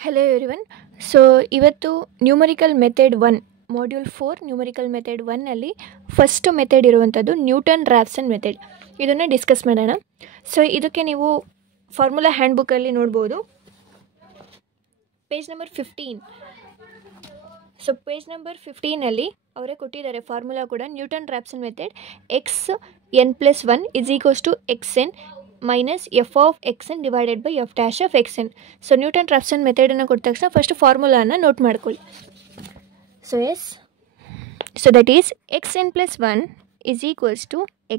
Hello everyone. So ಇವತ್ತು numerical method 1 module 4 numerical method 1ನಲ್ಲಿ first method ಇರುವಂಥದ್ದು Newton Raphson method. ಇದನ್ನು discuss ಮಾಡೋಣ. ಸೊ ಇದಕ್ಕೆ ನೀವು ಫಾರ್ಮುಲಾ ಹ್ಯಾಂಡ್ಬುಕ್ಕಲ್ಲಿ ನೋಡ್ಬೋದು, page number 15. So page number 15ನಲ್ಲಿ ಅವರೇ ಕೊಟ್ಟಿದ್ದಾರೆ ಫಾರ್ಮುಲಾ ಕೂಡ. Newton Raphson method xn+1 = xn minus f of x n divided by f dash of x n. So Newton Raphson ಮೆಥಡನ್ನು ಕೊಟ್ಟ ತಕ್ಷಣ ಫಸ್ಟ್ ಫಾರ್ಮುಲಾನ ನೋಟ್ ಮಾಡ್ಕೊಳ್ಳಿ. So that is xn+1 =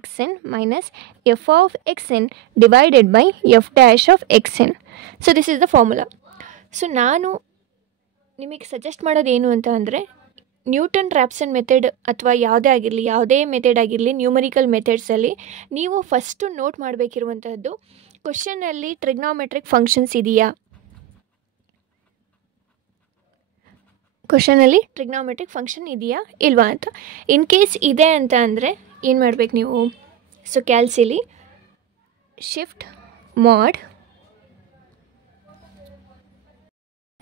xn minus f of x n divided by f dash of x n. So this is the formula. So ನಾನು ನಿಮಗೆ suggest ಮಾಡೋದೇನು ಅಂತ ಅಂದರೆ, Newton Raphson method ಅಥವಾ ಯಾವುದೇ ಮೆಥಡ್ ಆಗಿರಲಿ, ನ್ಯೂಮರಿಕಲ್ ಮೆಥಡ್ಸಲ್ಲಿ ನೀವು ಫಸ್ಟು ನೋಟ್ ಮಾಡಬೇಕಿರುವಂತಹದ್ದು, ಕ್ವಶನಲ್ಲಿ ಟ್ರಿಗ್ನೋಮೆಟ್ರಿಕ್ ಫಂಕ್ಷನ್ಸ್ ಇದೆಯಾ, ಕ್ವಶನಲ್ಲಿ trigonometric function ಇದೆಯಾ ಇಲ್ವಾ ಅಂತ. ಇನ್ ಕೇಸ್ ಇದೆ ಅಂತ ಅಂದರೆ ಏನು ಮಾಡಬೇಕು ನೀವು? ಸೊ ಕ್ಯಾಲ್ಸಿಲಿ ಶಿಫ್ಟ್ ಮಾಡ್.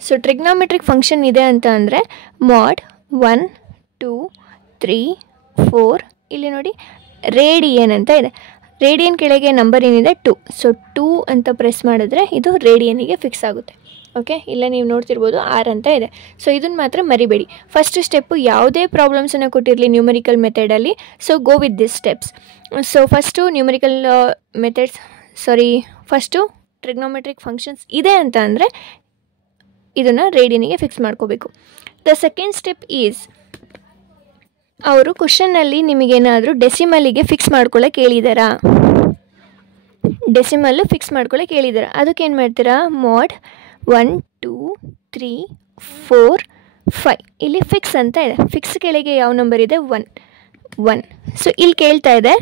ಸೊ ಟ್ರಿಗ್ನೋಮೆಟ್ರಿಕ್ ಫಂಕ್ಷನ್ ಇದೆ ಅಂತ ಅಂದರೆ ಮಾಡ್ 1 2 3 4, ಇಲ್ಲಿ ನೋಡಿ ರೇಡಿಯನ್ ಅಂತ ಇದೆ. ರೇಡಿಯನ್ ಕೆಳಗೆ ನಂಬರ್ ಏನಿದೆ 2. ಸೊ 2 ಅಂತ ಪ್ರೆಸ್ ಮಾಡಿದ್ರೆ ಇದು ರೇಡಿಯನಿಗೆ ಫಿಕ್ಸ್ ಆಗುತ್ತೆ. ಓಕೆ, ಇಲ್ಲ ನೀವು ನೋಡ್ತಿರ್ಬೋದು R ಅಂತ ಇದೆ. ಸೊ ಇದನ್ನು ಮಾತ್ರ ಮರಿಬೇಡಿ. ಫಸ್ಟ್ ಸ್ಟೆಪ್ಪು ಯಾವುದೇ ಪ್ರಾಬ್ಲಮ್ಸನ್ನು ಕೊಟ್ಟಿರಲಿ ನ್ಯೂಮರಿಕಲ್ ಮೆಥಡಲ್ಲಿ, so go with this steps. So first numerical first trigonometric functions ಇದೆ ಅಂತ ಅಂದರೆ ಇದನ್ನು ರೇಡಿಯನಿಗೆ ಫಿಕ್ಸ್ ಮಾಡ್ಕೋಬೇಕು. ದ ಸೆಕೆಂಡ್ ಸ್ಟೆಪ್ ಈಸ್, ಅವರು ಕ್ವಶನ್ನಲ್ಲಿ ನಿಮಗೇನಾದರೂ ಡೆಸಿಮಲ್ಲಿಗೆ ಫಿಕ್ಸ್ ಮಾಡ್ಕೊಳ್ಳೋಕೆ ಹೇಳಿದಾರಾ, ಡೆಸಿಮಲ್ಲು ಫಿಕ್ಸ್ ಮಾಡ್ಕೊಳ್ಳೋಕೆ ಹೇಳಿದಾರೆ. ಅದಕ್ಕೆ ಏನು ಮಾಡ್ತೀರಾ? ಮಾಡ್ 1 2 3 4 5, ಇಲ್ಲಿ ಫಿಕ್ಸ್ ಅಂತ ಇದೆ. ಫಿಕ್ಸ್ ಕೆಳಗೆ ಯಾವ ನಂಬರ್ ಇದೆ? 1. ಸೊ ಇಲ್ಲಿ ಕೇಳ್ತಾ ಇದೆ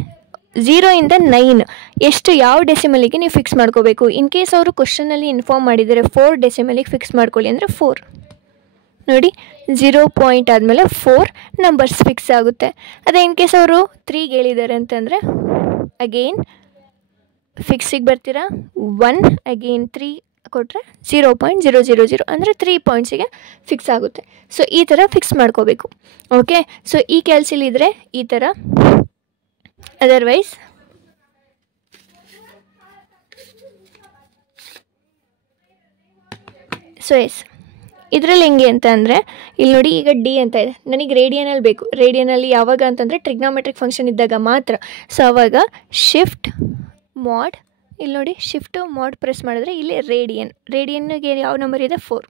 0 ಇಂದ 9 ಎಷ್ಟು, ಯಾವ ಡೆಸಿಮಲಿಗೆ ನೀವು ಫಿಕ್ಸ್ ಮಾಡ್ಕೋಬೇಕು. ಇನ್ ಕೇಸ್ ಅವರು ಕ್ವಶನಲ್ಲಿ ಇನ್ಫಾರ್ಮ್ ಮಾಡಿದ್ದಾರೆ 4 ಡೆಸಿಮಲಿಗೆ ಫಿಕ್ಸ್ ಮಾಡ್ಕೊಳ್ಳಿ ಅಂದರೆ 4 ನೋಡಿ, 0 ಪಾಯಿಂಟ್ ಆದಮೇಲೆ 4 ನಂಬರ್ಸ್ ಫಿಕ್ಸ್ ಆಗುತ್ತೆ. ಅದೇ ಇನ್ ಕೇಸ್ ಅವರು 3ಗೆ ಹೇಳಿದ್ದಾರೆ ಅಂತಂದರೆ ಅಗೇನ್ ಫಿಕ್ಸಿಗೆ ಬರ್ತೀರಾ. 1 ಅಗೇನ್ 3 ಕೊಟ್ಟರೆ 0.000 ಅಂದರೆ 3 ಪಾಯಿಂಟ್ಸಿಗೆ ಫಿಕ್ಸ್ ಆಗುತ್ತೆ. ಸೊ ಈ ಥರ ಫಿಕ್ಸ್ ಮಾಡ್ಕೋಬೇಕು. ಓಕೆ, ಸೊ ಈ ಕ್ಯಾಲ್ಸಿಲಿದ್ರೆ ಈ ಥರ, ಅದರ್ವೈಸ್ ಇದರಲ್ಲಿ ಹೆಂಗೆ ಅಂತ ಅಂದರೆ, ಇಲ್ಲಿ ನೋಡಿ ಈಗ ಡಿ ಅಂತ ಇದೆ, ನನಗೆ ರೇಡಿಯನಲ್ಲಿ ಬೇಕು. ರೇಡಿಯನಲ್ಲಿ ಯಾವಾಗ ಅಂತಂದರೆ ಟ್ರಿಗ್ನೋಮೆಟ್ರಿಕ್ ಫಂಕ್ಷನ್ ಇದ್ದಾಗ ಮಾತ್ರ. ಸೊ ಆವಾಗ ಶಿಫ್ಟ್ ಮಾಡ್, ಇಲ್ಲಿ ನೋಡಿ ಶಿಫ್ಟು ಮಾಡ್ ಪ್ರೆಸ್ ಮಾಡಿದ್ರೆ ಇಲ್ಲಿ ರೇಡಿಯನ್ಗೆ ಯಾವ ನಂಬರ್ ಇದೆ? 4.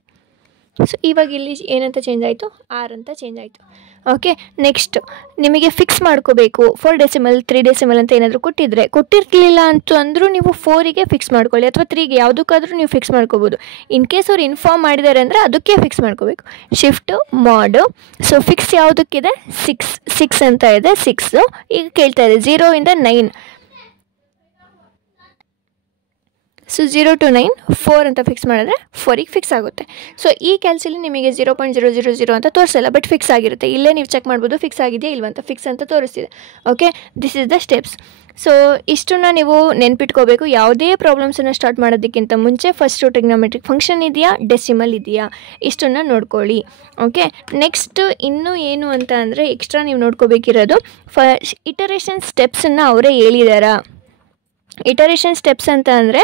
ಸೊ ಇವಾಗ ಇಲ್ಲಿ ಏನಂತ ಚೇಂಜ್ ಆಯಿತು? R ಅಂತ ಚೇಂಜ್ ಆಯಿತು. ಓಕೆ, ನೆಕ್ಸ್ಟ್ ನಿಮಗೆ ಫಿಕ್ಸ್ ಮಾಡ್ಕೋಬೇಕು 4 ಡೆಸಿಮಲ್ 3 ಡೆಸಿಮಲ್ ಅಂತ ಏನಾದರೂ ಕೊಟ್ಟಿರಲಿಲ್ಲ ಅಂತ ಅಂದರೂ ನೀವು 4ಗೆ ಫಿಕ್ಸ್ ಮಾಡ್ಕೊಳ್ಳಿ, ಅಥವಾ 3ಗೆ ಯಾವುದಕ್ಕಾದರೂ ನೀವು ಫಿಕ್ಸ್ ಮಾಡ್ಕೋಬೋದು. ಇನ್ ಕೇಸ್ ಅವ್ರು ಇನ್ಫಾರ್ಮ್ ಮಾಡಿದ್ದಾರೆ ಅಂದರೆ ಅದಕ್ಕೆ ಫಿಕ್ಸ್ ಮಾಡ್ಕೋಬೇಕು. ಶಿಫ್ಟು ಮಾಡು. So fix ಯಾವುದಕ್ಕಿದೆ? 6 ಅಂತ ಇದೆ. 6 ಈಗ ಕೇಳ್ತಾ ಇದೆ 0 ಇಂದ 9. ಸೊ 0 to 9 4 ಅಂತ ಫಿಕ್ಸ್ ಮಾಡಿದ್ರೆ 4ಗೆ ಫಿಕ್ಸ್ ಆಗುತ್ತೆ. ಸೊ ಈ ಕ್ಯಾಲ್ಸಿಲಿ ನಿಮಗೆ 0.000 ಅಂತ ತೋರಿಸಲ್ಲ, ಬಟ್ ಫಿಕ್ಸ್ ಆಗಿರುತ್ತೆ. ಇಲ್ಲೇ ನೀವು ಚೆಕ್ ಮಾಡ್ಬೋದು ಫಿಕ್ಸ್ ಆಗಿದೆಯಾ ಇಲ್ವ ಅಂತ. ಫಿಕ್ಸ್ ಅಂತ ತೋರಿಸ್ತಿದೆ. Okay, this is the steps. So ಇಷ್ಟನ್ನು ನೀವು ನೆನ್ಪಿಟ್ಕೋಬೇಕು. ಯಾವುದೇ ಪ್ರಾಬ್ಲಮ್ಸನ್ನು ಸ್ಟಾರ್ಟ್ ಮಾಡೋದಕ್ಕಿಂತ ಮುಂಚೆ ಫಸ್ಟು ಟ್ರಿಗ್ನೋಮೆಟ್ರಿಕ್ ಫಂಕ್ಷನ್ ಇದೆಯಾ, ಡೆಸಿಮಲ್ ಇದೆಯಾ, ಇಷ್ಟನ್ನು ನೋಡ್ಕೊಳ್ಳಿ. ಓಕೆ, ನೆಕ್ಸ್ಟ್ ಇನ್ನೂ ಏನು ಅಂತ ಅಂದರೆ ಎಕ್ಸ್ಟ್ರಾ ನೀವು ನೋಡ್ಕೋಬೇಕಿರೋದು, ಇಟರೇಷನ್ ಸ್ಟೆಪ್ಸನ್ನು ಅವರೇ ಹೇಳಿದಾರಾ. ಇಟರೇಷನ್ ಸ್ಟೆಪ್ಸ್ ಅಂತ ಅಂದರೆ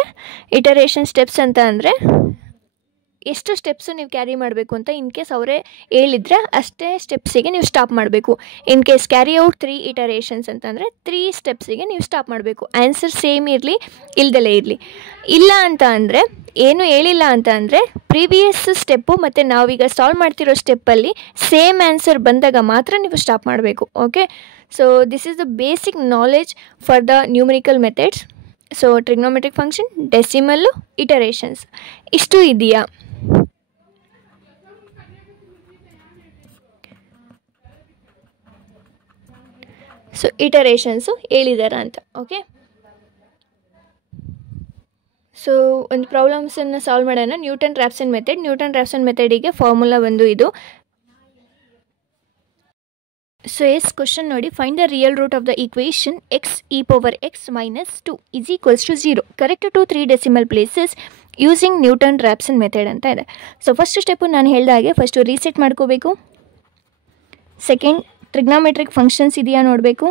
ಎಷ್ಟು ಸ್ಟೆಪ್ಸು ನೀವು ಕ್ಯಾರಿ ಮಾಡಬೇಕು ಅಂತ. ಇನ್ ಕೇಸ್ ಅವರೇ ಹೇಳಿದರೆ ಅಷ್ಟೇ ಸ್ಟೆಪ್ಸಿಗೆ ನೀವು ಸ್ಟಾಪ್ ಮಾಡಬೇಕು. ಇನ್ ಕೇಸ್ ಕ್ಯಾರಿ ಔಟ್ 3 ಇಟರೇಷನ್ಸ್ ಅಂತಂದರೆ 3 ಸ್ಟೆಪ್ಸಿಗೆ ನೀವು ಸ್ಟಾಪ್ ಮಾಡಬೇಕು. ಆನ್ಸರ್ ಸೇಮ್ ಇರಲಿ ಇಲ್ದಲೇ ಇರಲಿ. ಇಲ್ಲ ಅಂತ ಅಂದರೆ, ಏನು ಹೇಳಿಲ್ಲ ಅಂತ ಅಂದರೆ, ಪ್ರೀವಿಯಸ್ ಸ್ಟೆಪ್ಪು ಮತ್ತು ನಾವೀಗ ಸಾಲ್ವ್ ಮಾಡ್ತಿರೋ ಸ್ಟೆಪ್ಪಲ್ಲಿ ಸೇಮ್ ಆನ್ಸರ್ ಬಂದಾಗ ಮಾತ್ರ ನೀವು ಸ್ಟಾಪ್ ಮಾಡಬೇಕು. Okay, so this is the basic knowledge for the numerical methods. So trigonometric function, decimal, iterations ಇಷ್ಟು ಇದೆಯಾ? ಸೊ ಇಟರೇಷನ್ಸು ಹೇಳಿದಾರ ಅಂತ. ಓಕೆ, ಸೊ ಒಂದು ಪ್ರಾಬ್ಲಮ್ಸನ್ನು ಸಾಲ್ವ್ ಮಾಡೋಣ. ನ್ಯೂಟನ್ ರಾಫ್ಸನ್ ಮೆಥಡಿಗೆ ಫಾರ್ಮುಲಾ ಒಂದು ಇದು. So yes, question ನೋಡಿ, find the real root of the equation x e power x minus 2 is equals to 0. Correct to 3 decimal places using Newton Raphson method ಅಂತ ಇದೆ. So first step ನಾನು ಹೇಳಿದ ಹಾಗೆ first reset ಮಾಡ್ಕೋಬೇಕು. Second, trigonometric functions ಇದೆಯಾ ನೋಡಬೇಕು.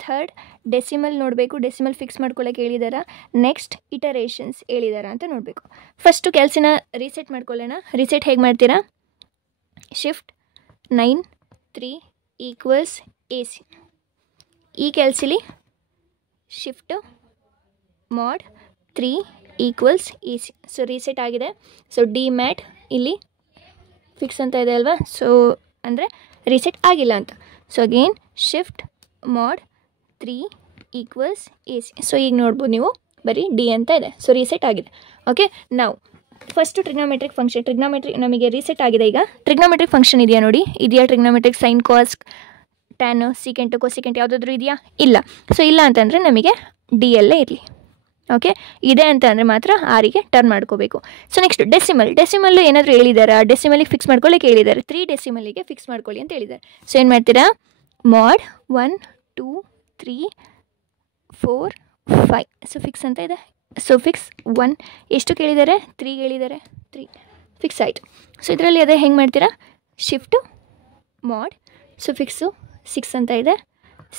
Third, decimal ನೋಡಬೇಕು, decimal fix ಮಾಡ್ಕೊಳ್ಳೋಕೆ ಹೇಳಿದಾರ. ನೆಕ್ಸ್ಟ್, ಇಟರೇಷನ್ಸ್ ಹೇಳಿದಾರ ಅಂತ ನೋಡಬೇಕು. ಫಸ್ಟು ಕ್ಯಾಲ್ಸಿನ ರೀಸೆಟ್ ಮಾಡ್ಕೊಳ್ಳೋಣ. ರೀಸೆಟ್ ಹೇಗೆ ಮಾಡ್ತೀರಾ? Shift 9 3 equals AC. ಈ ಕ್ಯಾಲ್ಸಿಲಿ shift mod 3 equals AC. So reset ಆಗಿದೆ. ಸೊ ಡಿ ಮ್ಯಾಟ್ ಇಲ್ಲಿ ಫಿಕ್ಸ್ ಅಂತ ಇದೆ ಅಲ್ವಾ, ಸೊ ಅಂದರೆ ರೀಸೆಟ್ ಆಗಿಲ್ಲ ಅಂತ. So again shift mod 3 equals AC. So ಈಗ ನೋಡ್ಬೋದು ನೀವು ಬರೀ ಡಿ ಅಂತ ಇದೆ. ಸೊ ರೀಸೆಟ್ ಆಗಿದೆ. ಓಕೆ, ನಾವು ಫಸ್ಟು ಟ್ರಿಗ್ನಾಮೆಟ್ರಿಕ್ ಫಂಕ್ಷನ್, ಟ್ರಿಗ್ನಾಮೆಟ್ರಿಕ್ ನಮಗೆ ರೀಸೆಟ್ ಆಗಿದೆ. ಈಗ ಟ್ರಿಗ್ನಾಮೆಟ್ರಿಕ್ ಫಂಕ್ಷನ್ ಇದೆಯಾ ನೋಡಿ, ಇದೆಯಾ ಟ್ರಿಗ್ನಾಮೆಟ್ರಿಕ್ ಸೈನ್, ಕಾಸ್, ಟ್ಯಾನ್, ಸೀಕೆಂಟ್, ಕೊಸಿಕೆಂಟ್ ಯಾವುದಾದ್ರೂ ಇದೆಯಾ? ಇಲ್ಲ. ಸೊ ಇಲ್ಲ ಅಂತಂದರೆ ನಮಗೆ ಡಿ ಎಲ್ಲೇ ಇರಲಿ. ಓಕೆ, ಇದೆ ಅಂತ ಅಂದರೆ ಮಾತ್ರ ಆರಿಗೆ ಟರ್ನ್ ಮಾಡ್ಕೋಬೇಕು. ಸೊ ನೆಕ್ಸ್ಟ್ ಡೆಸಿಮಲ್ಲು ಏನಾದರೂ ಹೇಳಿದಾರಾ? ಡೆಸಿಮಲಿಗೆ ಫಿಕ್ಸ್ ಮಾಡ್ಕೊಳ್ಳಿಕ್ಕೆ ಹೇಳಿದ್ದಾರೆ. 3 ಡೆಸಿಮಲಿಗೆ ಫಿಕ್ಸ್ ಮಾಡ್ಕೊಳ್ಳಿ ಅಂತ ಹೇಳಿದ್ದಾರೆ. ಸೊ ಏನು ಮಾಡ್ತೀರಾ? mod 1 2 3 4 5. ಸೊ ಫಿಕ್ಸ್ ಅಂತ ಇದೆ. ಸೊ ಫಿಕ್ಸ್ 1 ಎಷ್ಟು ಕೇಳಿದ್ದಾರೆ? 3 ಹೇಳಿದ್ದಾರೆ. 3 ಫಿಕ್ಸ್ ಆಯಿತು. ಸೊ ಇದರಲ್ಲಿ ಅದೇ ಹೆಂಗೆ ಮಾಡ್ತೀರಾ? ಶಿಫ್ಟು mod, ಸೊ ಫಿಕ್ಸು 6 ಅಂತ ಇದೆ.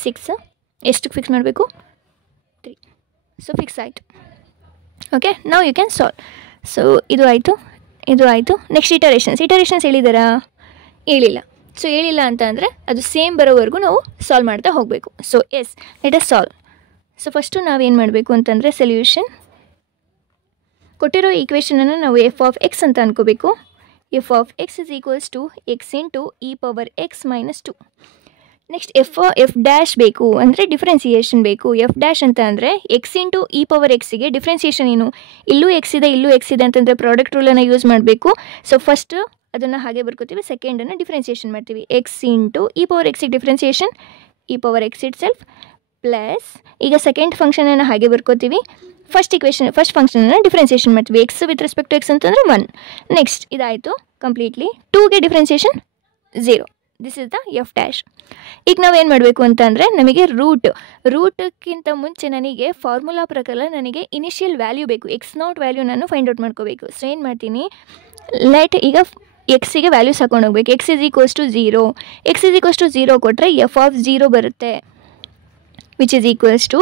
6 ಎಷ್ಟು ಫಿಕ್ಸ್ ಮಾಡಬೇಕು? 3. ಸೊ ಫಿಕ್ಸ್ ಆಯಿತು. ಓಕೆ, ನಾವು ಯು ಕ್ಯಾನ್ ಸಾಲ್ವ್. ಸೊ ಇದು ಆಯಿತು, ಇದು ಆಯಿತು. ನೆಕ್ಸ್ಟ್ ಇಟರೇಷನ್ಸ್ ಹೇಳಿದಾರಾ? ಹೇಳಿಲ್ಲ. ಸೊ ಹೇಳಿಲ್ಲ ಅಂತ ಅಂದರೆ ಅದು ಸೇಮ್ ಬರೋವರೆಗೂ ನಾವು ಸಾಲ್ವ್ ಮಾಡ್ತಾ ಹೋಗಬೇಕು. So yes, let us solve. So first ನಾವೇನು ಮಾಡಬೇಕು ಅಂತಂದರೆ ಸೊಲ್ಯೂಷನ್ ಕೊಟ್ಟಿರೋ ಈಕ್ವೇಷನನ್ನು ನಾವು ಎಫ್ ಆಫ್ ಎಕ್ಸ್ ಅಂತ ಅನ್ಕೋಬೇಕು. F of x is equals to x into e power x minus 2. Next f dash ಬೇಕು ಅಂದರೆ ಡಿಫ್ರೆನ್ಸಿಯೇಷನ್ ಬೇಕು. ಎಫ್ ಡ್ಯಾಶ್ ಅಂತ ಅಂದರೆ ಎಕ್ಸ್ ಇಂಟು ಇ ಪವರ್ ಎಕ್ಸಿಗೆ ಡಿಫ್ರೆನ್ಸಿಯೇಷನ್ ಏನು? ಇಲ್ಲೂ ಎಕ್ಸ್ ಇದೆ, ಇಲ್ಲೂ ಎಕ್ಸ್ ಇದೆ ಅಂತಂದರೆ ಪ್ರಾಡಕ್ಟ್ ರೂಲನ್ನು ಯೂಸ್ ಮಾಡಬೇಕು. ಸೊ ಫಸ್ಟು ಅದನ್ನು ಹಾಗೆ ಬರ್ಕೋತೀವಿ, ಸೆಕೆಂಡನ್ನು ಡಿಫ್ರೆನ್ಸಿಯೇಷನ್ ಮಾಡ್ತೀವಿ. ಎಕ್ಸ್ ಇಂಟು ಇ ಪವರ್ ಎಕ್ಸಿಗೆ differentiation e power x itself plus, ಈಗ ಸೆಕೆಂಡ್ ಫಂಕ್ಷನನ್ನು ಹಾಗೆ ಬರ್ಕೋತೀವಿ. ಫಸ್ಟ್ ಫಂಕ್ಷನನ್ನು ಡಿಫ್ರೆನ್ಸಿಯೇಷನ್ ಮಾಡ್ತೀವಿ. X with respect to x ಅಂತಂದರೆ 1. ನೆಕ್ಸ್ಟ್ ಇದಾಯಿತು ಕಂಪ್ಲೀಟ್ಲಿ. 2ಗೆ differentiation 0. This is the f dash. ಈಗ ನಾವೇನು ಮಾಡಬೇಕು ಅಂತಂದರೆ ನಮಗೆ ರೂಟ್ಗಿಂತ ಮುಂಚೆ ನನಗೆ ಫಾರ್ಮುಲಾ ಪ್ರಕಾರ ನನಗೆ ಇನಿಷಿಯಲ್ ವ್ಯಾಲ್ಯೂ ಬೇಕು. x0 ವ್ಯಾಲ್ಯೂ ನಾನು ಫೈಂಡ್ ಔಟ್ ಮಾಡ್ಕೋಬೇಕು. ಸೊ ಏನು ಮಾಡ್ತೀನಿ, ಈಗ ಎಕ್ಸಿಗೆ ವ್ಯಾಲ್ಯೂಸ್ ಹಾಕೊಂಡು ಹೋಗ್ಬೇಕು. X is equals to 0. X is equals to 0 ಕೊಟ್ಟರೆ ಎಫ್ ಆಫ್ 0 ಬರುತ್ತೆ, ವಿಚ್ ಇಸ್ ಈಕ್ವಲ್ಸ್ ಟು,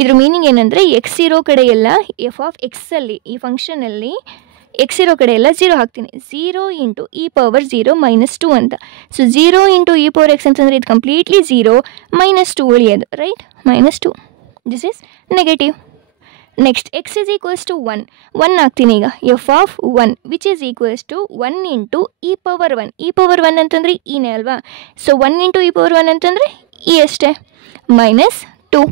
ಇದ್ರ ಮೀನಿಂಗ್ ಏನಂದರೆ ಎಕ್ಸ್ ಇರೋ ಕಡೆ ಎಲ್ಲ ಎಫ್ ಆಫ್ ಎಕ್ಸಲ್ಲಿ ಈ ಫಂಕ್ಷನಲ್ಲಿ ಎಕ್ಸ್ ಇರೋ ಕಡೆ ಎಲ್ಲ 0 ಹಾಕ್ತೀನಿ. 0 ಇಂಟು ಇ ಪವರ್ 0 ಮೈನಸ್ 2 ಅಂತ. So 0 into e power x ಅಂತಂದರೆ ಇದು ಕಂಪ್ಲೀಟ್ಲಿ 0 ಮೈನಸ್ 2 ಉಳಿಯೋದು, right? Minus 2. This is negative. Next x is equals to 1 ಹಾಕ್ತೀನಿ. ಈಗ f of 1 which is equals to 1 into e power 1. E power 1 ಅಂತಂದರೆ ಇನೇ ಅಲ್ವಾ? So 1 into e power 1 ಅಂತಂದರೆ e ಅಷ್ಟೇ, minus 2.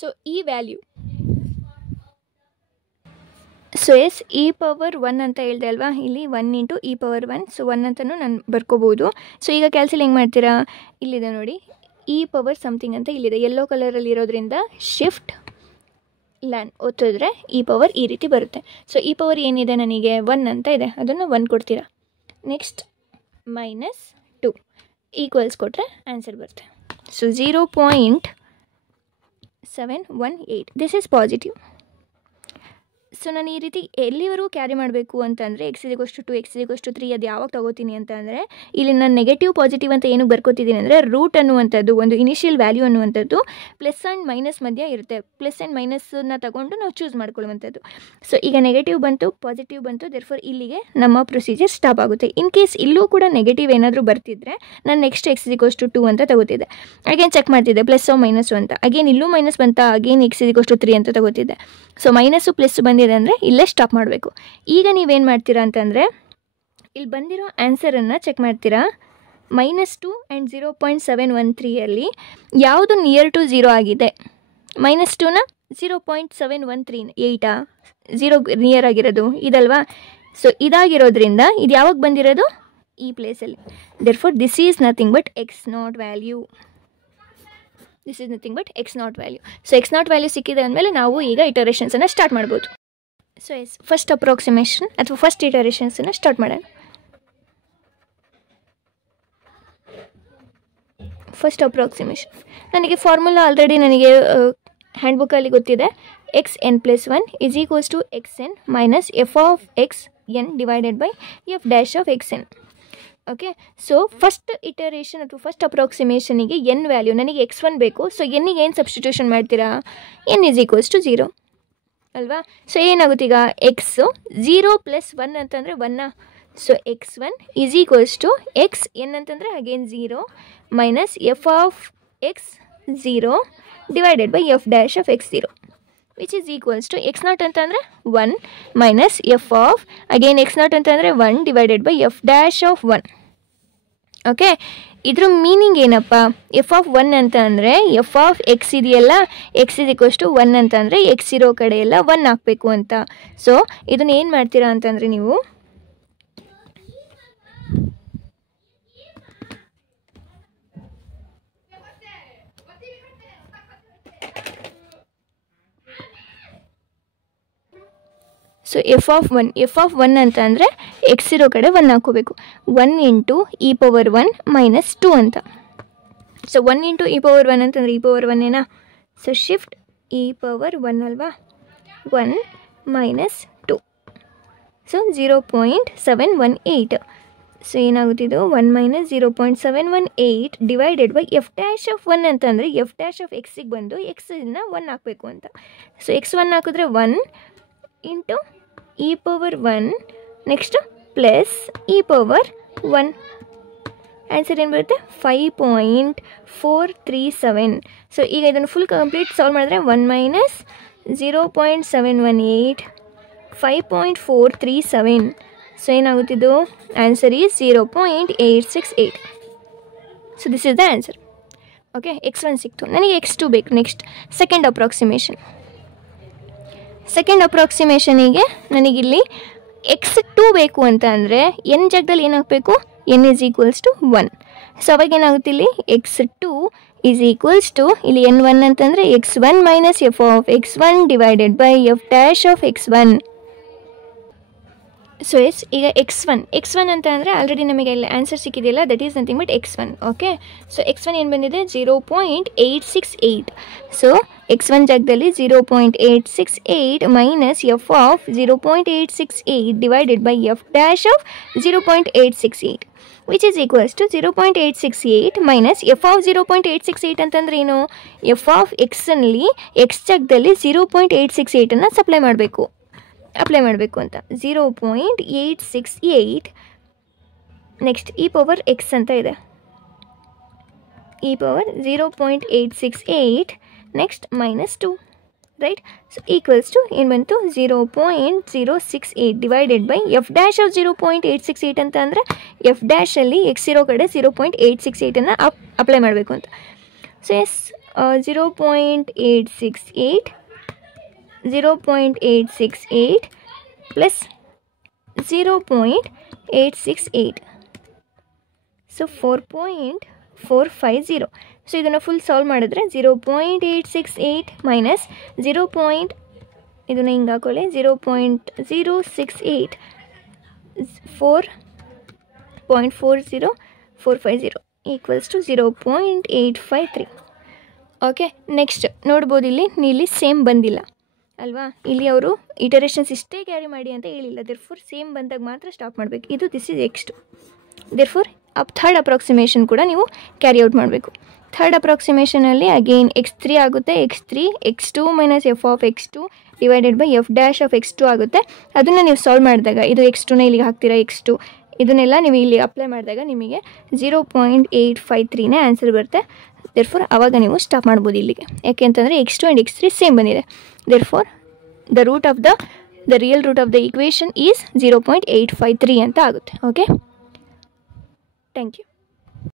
So ಈ value, so yes e power 1 ಅಂತ ಹೇಳಿದೆ ಅಲ್ವಾ, ಇಲ್ಲಿ 1 ಇಂಟು ಇ ಪವರ್ 1. ಸೊ 1 ಅಂತಲೂ ನಾನು ಬರ್ಕೋಬೋದು. ಸೊ ಈಗ ಕ್ಯಾಲ್ಸಿಲ್ ಹೆಂಗೆ ಮಾಡ್ತೀರಾ? ಇಲ್ಲಿದೆ ನೋಡಿ, ಇ ಪವರ್ ಸಮಥಿಂಗ್ ಅಂತ ಇಲ್ಲಿದೆ, ಯೆಲ್ಲೋ ಕಲರಲ್ಲಿ ಇರೋದ್ರಿಂದ ಶಿಫ್ಟ್ ಲ್ಯಾನ್ ಒತ್ತಿದ್ರೆ ಇ ಪವರ್ ಈ ರೀತಿ ಬರುತ್ತೆ. ಸೊ ಇ ಪವರ್ ಏನಿದೆ ನನಗೆ 1 ಅಂತ ಇದೆ, ಅದನ್ನು 1 ಕೊಡ್ತೀರಾ. ನೆಕ್ಸ್ಟ್ ಮೈನಸ್ 2 ಈಕ್ವಲ್ಸ್ ಕೊಟ್ಟರೆ ಆನ್ಸರ್ ಬರುತ್ತೆ. So 0.718. This is positive. So ನಾನು ಈ ರೀತಿ ಎಲ್ಲಿವರೆಗೂ ಕ್ಯಾರಿ ಮಾಡಬೇಕು ಅಂತಂದರೆ x is two x is 3 ಅದು ಯಾವಾಗ ತೊಗೋತೀನಿ ಅಂತ ಅಂದರೆ, ಇಲ್ಲಿ ನಾನು ನೆಗೆಟಿವ್ ಪಾಸಿಟಿವ್ ಅಂತ ಏನಕ್ಕೆ ಬರ್ಕೋತಿದ್ದೀನಿ ಅಂದರೆ, ರೂಟ್ ಅನ್ನುವಂಥದ್ದು ಒಂದು ಇನಿಷಿಯಲ್ ವ್ಯಾಲ್ಯೂ ಅನ್ನುವಂಥದ್ದು ಪ್ಲಸ್ ಆ್ಯಂಡ್ ಮೈನಸ್ ಮಧ್ಯ ಇರುತ್ತೆ. ಪ್ಲಸ್ ಆ್ಯಂಡ್ ಮೈನಸ್ನ ತಗೊಂಡು ನಾವು ಚೂಸ್ ಮಾಡ್ಕೊಳ್ಳುವಂಥದ್ದು. ಸೊ ಈಗ ನೆಗೆಟಿವ್ ಬಂತು, ಪಾಸಿಟಿವ್ ಬಂತು, ದೇರ್ಫೋರ್ ಇಲ್ಲಿಗೆ ನಮ್ಮ ಪ್ರೊಸೀಜರ್ ಸ್ಟಾಪ್ ಆಗುತ್ತೆ. ಇನ್ ಕೇಸ್ ಇಲ್ಲೂ ಕೂಡ ನೆಗೆಟಿವ್ ಏನಾದರೂ ಬರ್ತಿದ್ರೆ ನಾನು ನೆಕ್ಸ್ಟ್ ಎಕ್ಸ್ ಇಸ್ 2 ಅಂತ ತಗೋತಿದ್ದೆ. ಅಗೇನ್ ಚೆಕ್ ಮಾಡ್ತಿದ್ದೆ ಪ್ಲಸ್ಸು ಮೈನಸ್ಸು ಅಂತ. ಅಗೇನ್ ಇಲ್ಲೂ ಮೈನಸ್ ಬಂತ, ಅಗೇನ್ ಎಕ್ಸ್ ಇಸ್ 3 ಅಂತ ತಗೋತಿದ್ದೆ. ಸೊ ಮೈನಸ್ಸು ಪ್ಲಸ್ ಬಂದಿದೆ ಅಂದರೆ ಇಲ್ಲೇ ಸ್ಟಾಪ್ ಮಾಡಬೇಕು. ಈಗ ನೀವೇನು ಮಾಡ್ತೀರಾ ಅಂತಂದರೆ ಇಲ್ಲಿ ಬಂದಿರೋ ಆನ್ಸರನ್ನು ಚೆಕ್ ಮಾಡ್ತೀರಾ. -2 ಆ್ಯಂಡ್ 0.713 ಯಾವುದು ನಿಯರ್ ಟು 0 ಆಗಿದೆ? -2ನ 0.713 0 ನಿಯರ್ ಆಗಿರೋದು ಇದಲ್ವಾ? ಸೊ ಇದಾಗಿರೋದ್ರಿಂದ ಇದು ಯಾವಾಗ ಬಂದಿರೋದು? ಈ ಪ್ಲೇಸಲ್ಲಿ. Therefore this is nothing but x0 value. This is nothing but x0 value. So x0 value ಸಿಕ್ಕಿದೆ ಅಂದಮೇಲೆ ನಾವು ಈಗ ಇಟರೇಷನ್ಸನ್ನು ಸ್ಟಾರ್ಟ್ ಮಾಡ್ಬೋದು. ಸೊ ಎಸ್, ಫಸ್ಟ್ ಅಪ್ರಾಕ್ಸಿಮೇಷನ್ ಅಥವಾ ಫಸ್ಟ್ ಇಟರೇಷನ್ಸನ್ನು ಸ್ಟಾರ್ಟ್ ಮಾಡೋಣ. ಫಸ್ಟ್ ಅಪ್ರಾಕ್ಸಿಮೇಷನ್ ನನಗೆ ಫಾರ್ಮುಲಾ ಆಲ್ರೆಡಿ ನನಗೆ ಹ್ಯಾಂಡ್ ಬುಕ್ಕಲ್ಲಿ ಗೊತ್ತಿದೆ. X n plus 1 is equals to x n minus f of x n divided by f dash of x n. Okay, so first ಇಟರೇಷನ್ ಅಥವಾ first ಅಪ್ರಾಕ್ಸಿಮೇಷನಿಗೆ N value ನನಗೆ x1 ಬೇಕು. So ಎನ್ನಿಗೆ ಏನು substitution ಮಾಡ್ತೀರಾ? N is equals to 0 ಅಲ್ವಾ? So ಏನಾಗುತ್ತೆ ಈಗ x 0 plus 1 ಅಂತಂದರೆ 1. So x1 is equals to x n ಅಂತಂದರೆ again 0 minus f of x 0 divided by f dash of x 0 which is equals to x0 ಅಂತಂದರೆ 1 minus f of again x0 ಅಂತಂದರೆ 1 divided by f dash of 1. Okay, ಇದ್ರ meaning ಏನಪ್ಪ? F of 1 ಅಂತ ಅಂದರೆ F of X ಇದೆಯಲ್ಲ, X is equals to 1 ಅಂತ ಅಂದರೆ X ಇರೋ ಕಡೆ ಎಲ್ಲ 1 ಹಾಕಬೇಕು ಅಂತ. ಸೊ ಇದನ್ನು ಏನು ಮಾಡ್ತೀರಾ ಅಂತಂದರೆ ನೀವು ಸೊ ಎಫ್ ಆಫ್ 1 ಅಂತ ಅಂದರೆ ಎಕ್ಸ್ ಇರೋ ಕಡೆ 1 ಹಾಕೋಬೇಕು. 1 ಇಂಟು ಇ ಪವರ್ 1 ಮೈನಸ್ 2 ಅಂತ. ಸೊ 1 ಇಂಟು ಇ ಪವರ್ 1 ಅಂತಂದರೆ ಇ ಪವರ್ 1 ಏನಾ? ಸೊ ಶಿಫ್ಟ್ ಇ ಪವರ್ 1 ಅಲ್ವಾ? 1 ಮೈನಸ್ 2. ಸೊ 0.718. ಸೊ ಏನಾಗುತ್ತಿದ್ದು 1 minus 0.718 divided by f dash of 1 ಅಂತಂದರೆ ಎಫ್ ಡ್ಯಾಶ್ ಆಫ್ ಎಕ್ಸಿಗೆ ಬಂದು ಎಕ್ಸನ್ನ 1 ಹಾಕಬೇಕು ಅಂತ. ಸೊ ಎಕ್ಸ್ 1 ಹಾಕಿದ್ರೆ 1 into e power 1 next plus E power 1. Answer ಏನು ಬರುತ್ತೆ? 5.437. ಸೊ ಈಗ ಇದನ್ನು ಫುಲ್ ಕಂಪ್ಲೀಟ್ ಸಾಲ್ವ್ ಮಾಡಿದ್ರೆ 1 ಮೈನಸ್ 0.718 5.437. ಸೊ ಏನಾಗುತ್ತಿದ್ದು answer is 0.868. So this is the answer. Okay, x1 ಸಿಕ್ತು. ನನಗೆ x2 ಬೇಕು. ನೆಕ್ಸ್ಟ್ ಸೆಕೆಂಡ್ ಅಪ್ರಾಕ್ಸಿಮೇಷನಿಗೆ ನನಗಿಲ್ಲಿ x2 ಬೇಕು ಅಂತ ಅಂದರೆ ಎನ್ ಜಾಗದಲ್ಲಿ ಏನು ಹಾಕಬೇಕು? N is equals to 1. So ಅವಾಗ ಏನಾಗುತ್ತೆ ಇಲ್ಲಿ x2 ಈಸ್ ಈಕ್ವಲ್ಸ್ ಟು ಇಲ್ಲಿ n1 ಅಂತಂದರೆ x1 minus f of x1 divided by f dash of x1. So yes ಈಗ x1 ಅಂತ ಅಂದರೆ ಆಲ್ರೆಡಿ ನಮಗೆ ಅಲ್ಲಿ ಆನ್ಸರ್ ಸಿಕ್ಕಿದೆಯಲ್ಲ, that is nothing but x1. Okay, so x1 ಏನು ಬಂದಿದೆ? 0.868. ಸೊ x1 ಜಾಗದಲ್ಲಿ 0.868 minus f of 0.868 divided by f dash of 0.868 which is equals to 0.868 minus f of 0.868 ಅಂತಂದ್ರೆ ಏನು? ಎಫ್ ಆಫ್ ಎಕ್ಸ್ನಲ್ಲಿ ಎಕ್ಸ್ ಜಾಗದಲ್ಲಿ 0.868 ಅಪ್ಲೈ ಮಾಡಬೇಕು ಅಂತ. 0.868 ನೆಕ್ಸ್ಟ್ ಇ ಪವರ್ ಎಕ್ಸ್ ಅಂತ ಇದೆ. E power 0.868 next minus 2 right. So equals to ಏನು ಬಂತು? 0.068 divided by f dash of 0.868 ಅಂತ ಅಂದರೆ ಎಫ್ ಡ್ಯಾಶಲ್ಲಿ ಎಕ್ಸ್ ಇರೋ ಕಡೆ 0.868 ಅಪ್ಲೈ ಮಾಡಬೇಕು ಅಂತ. So yes 0.868 plus 0.868 so 4.450. So ಇದನ್ನು ಫುಲ್ ಸಾಲ್ವ್ ಮಾಡಿದ್ರೆ 0.868 ಮೈನಸ್ ಇದನ್ನು ಹಿಂಗೆ ಹಾಕೊಳ್ಳಿ 0.068 4.40450 ಈಕ್ವಲ್ಸ್ ಟು 0.853. ಓಕೆ, ನೆಕ್ಸ್ಟ್ ನೋಡ್ಬೋದು ಇಲ್ಲಿ ಸೇಮ್ ಬಂದಿಲ್ಲ ಅಲ್ವಾ? ಇಲ್ಲಿ ಅವರು ಇಟರೇಷನ್ಸ್ ಇಷ್ಟೇ ಕ್ಯಾರಿ ಮಾಡಿ ಅಂತ ಹೇಳಿಲ್ಲ. ದೇರ್ಫೋರ್ ಸೇಮ್ ಬಂದಾಗ ಮಾತ್ರ ಸ್ಟಾಪ್ ಮಾಡಬೇಕು. ಇದು this is x2. Therefore third approximation ಕೂಡ ನೀವು ಕ್ಯಾರಿ ಔಟ್ ಮಾಡಬೇಕು. ಥರ್ಡ್ ಅಪ್ರಾಕ್ಸಿಮೇಷನಲ್ಲಿ ಅಗೇನ್ x3 ಆಗುತ್ತೆ. x2 minus f of x2 divided by f dash of x2 ಆಗುತ್ತೆ. ಅದನ್ನು ನೀವು ಸಾಲ್ವ್ ಮಾಡಿದಾಗ ಇದು x2ನ ಇಲ್ಲಿಗೆ ಹಾಕ್ತೀರಾ. x2 ಇದನ್ನೆಲ್ಲ ನೀವು ಇಲ್ಲಿ ಅಪ್ಲೈ ಮಾಡಿದಾಗ ನಿಮಗೆ 0.853ನೇ ಆನ್ಸರ್ ಬರುತ್ತೆ. ದೇರ್ಫೋರ್ ಆವಾಗ ನೀವು ಸ್ಟಾಪ್ ಮಾಡ್ಬೋದು ಇಲ್ಲಿಗೆ. ಯಾಕೆ ಅಂತಂದರೆ x2 ಆ್ಯಂಡ್ x3 ಸೇಮ್ ಬಂದಿದೆ. Therefore the real root of the equation is 0.853 ಅಂತ ಆಗುತ್ತೆ. Okay, thank you.